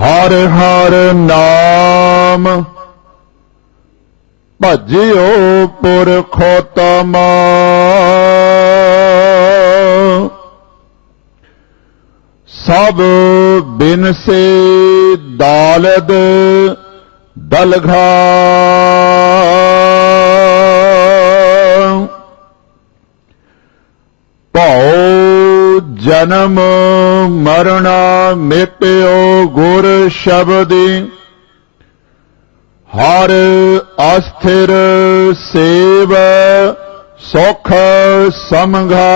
ਹਰ ਹਰ ਨਾਮ। ਭਜਿਓ ਪੁਰਖੋ ਤਮਾ ਸਭ ਬਿਨਸੇ ਦਾਲਦ ਦਲਘਾ। ਜਨਮ ਮਰਣਾ ਮਿਟਿਓ ਗੁਰ ਸ਼ਬਦੀ ਹਰ ਅਸਥਿਰ ਸੇਵ ਸੁਖ ਸਮਘਾ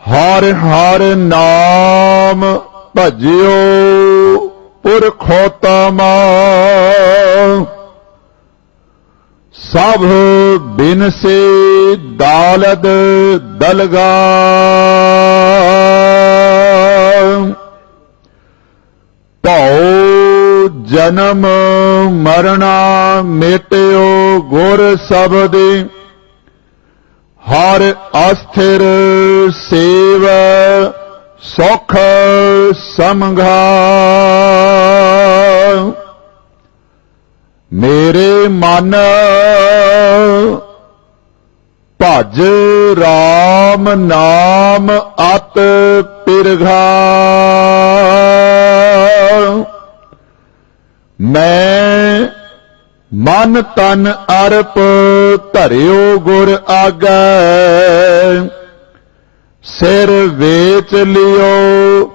ਹਰ ਹਰ ਨਾਮ ਭਜਿਓ ਪੁਰਖੋ ਤਮਾ ਸਭ ਬਿਨ ਸੇ ਦਾਲਦ ਦਲਗਾ। ਭਉ ਜਨਮ ਮਰਣਾ ਮੇਟਿਓ ਗੁਰ ਸਬਦੀ ਹਰ ਅਸਥਿਰ ਸੇਵ ਸੁਖ ਸਮਘਾ ਮੇਰੇ ਮਨ ਭਜ RAM ਨਾਮ ਅਤ ਪਿਰਘਾ। ਮੈਂ ਮਨ ਤਨ ਅਰਪ ਧਰਿਓ ਗੁਰ ਆਗੈ। ਸਿਰ ਵੇਚ ਲਿਓ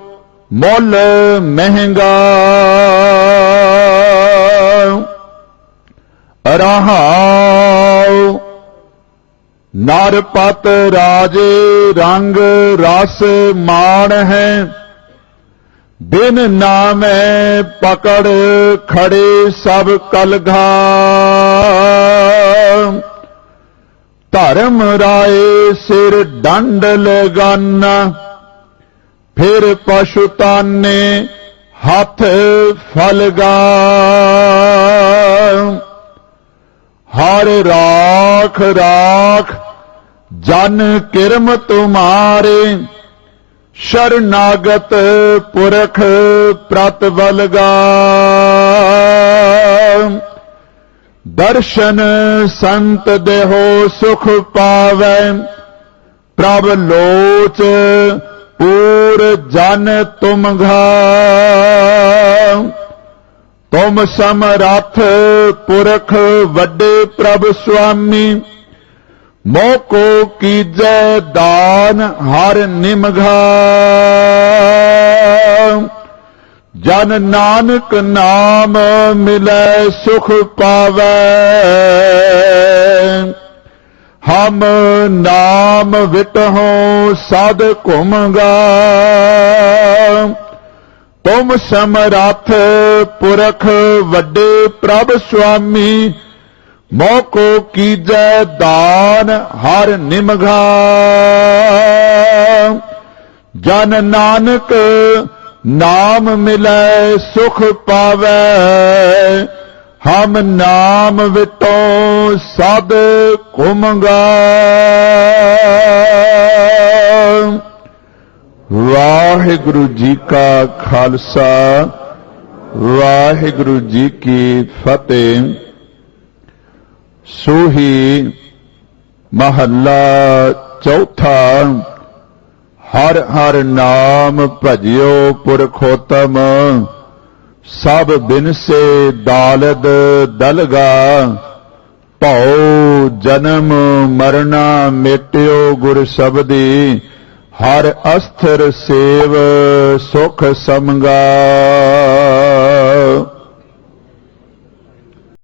ਮੁੱਲ ਮਹਿੰਗਾ। ਰਹਾਉ। ਨਰਪਤ ਰਾਜੇ ਰੰਗ ਰਸ ਮਾਣ ਹੈ। ਬਿਨ ਨਾਮੈ ਪਕੜ ਖੜੇ ਸਭ ਕਲਘਾ ਧਰਮ ਰਾਏ ਸਿਰ ਡੰਡ ਲਗਾਨਾ। ਫਿਰ ਪਸ਼ੁਤਾਨੇ ਹੱਥ ਫਲਗਾ। ਹਰ ਰਾਖ ਰਾਖ, ਜਨ ਕਿਰਮ ਤੁਮਾਰੇ, ਸ਼ਰਨਾਗਤ ਪੁਰਖ ਪ੍ਰਤਵਲਗਾ ਦਰਸ਼ਨ ਸੰਤ ਦੇਹੋ ਸੁਖ ਪਾਵੈ, ਪ੍ਰਭ ਲੋਚ ਪੂਰ ਜਨ ਤੁਮਘਾ ਤੁਮ ਸਮਰੱਥ ਪੁਰਖ ਵੱਡੇ ਪ੍ਰਭ ਸੁਆਮੀ ਮੋਕੋ ਕੀਜੈ ਦਾਨ ਹਰ ਨਿਮਘਾ। ਜਨ ਨਾਨਕ ਨਾਮ ਮਿਲੈ ਸੁਖ ਪਾਵੈ। ਹਮ ਨਾਮ ਵਿਟਹੋ ਸਦ ਘੁਮਗਾ ਤੁਮ ਸਮਰੱਥ ਪੁਰਖ ਵੱਡੇ ਪ੍ਰਭ ਸੁਆਮੀ, ਮੋਕੋ ਕੀਜੈ ਦਾਨ ਹਰ ਨਿਮਘਾ। ਜਨ ਨਾਨਕ ਨਾਮ ਮਿਲੈ, ਸੁਖ ਪਾਵੈ, ਹਮ ਨਾਮ ਵਿਟੋ ਸਦ ਘੁਮਗਾ। ਵਾਹਿਗੁਰੂ ਜੀ ਕਾ ਖਾਲਸਾ, ਵਾਹਿਗੁਰੂ ਜੀ ਕੀ ਫਤਿਹ। ਸੋਹੀ ਮਹੱਲਾ ਚੌਥਾ, ਹਰ ਹਰ ਨਾਮ ਭਜਿਓ ਪੁਰਖੋਤਮ, ਸਭ ਬਿਨਸੇ ਦਾਲਦ ਦਲਗਾ। ਭਉ ਜਨਮ ਮਰਨਾ ਮਿਟਿਓ ਗੁਰ ਸਬਦੀ ਹਰ ਅਸਥਿਰ ਸੇਵ ਸੁਖ ਸਮਗਾ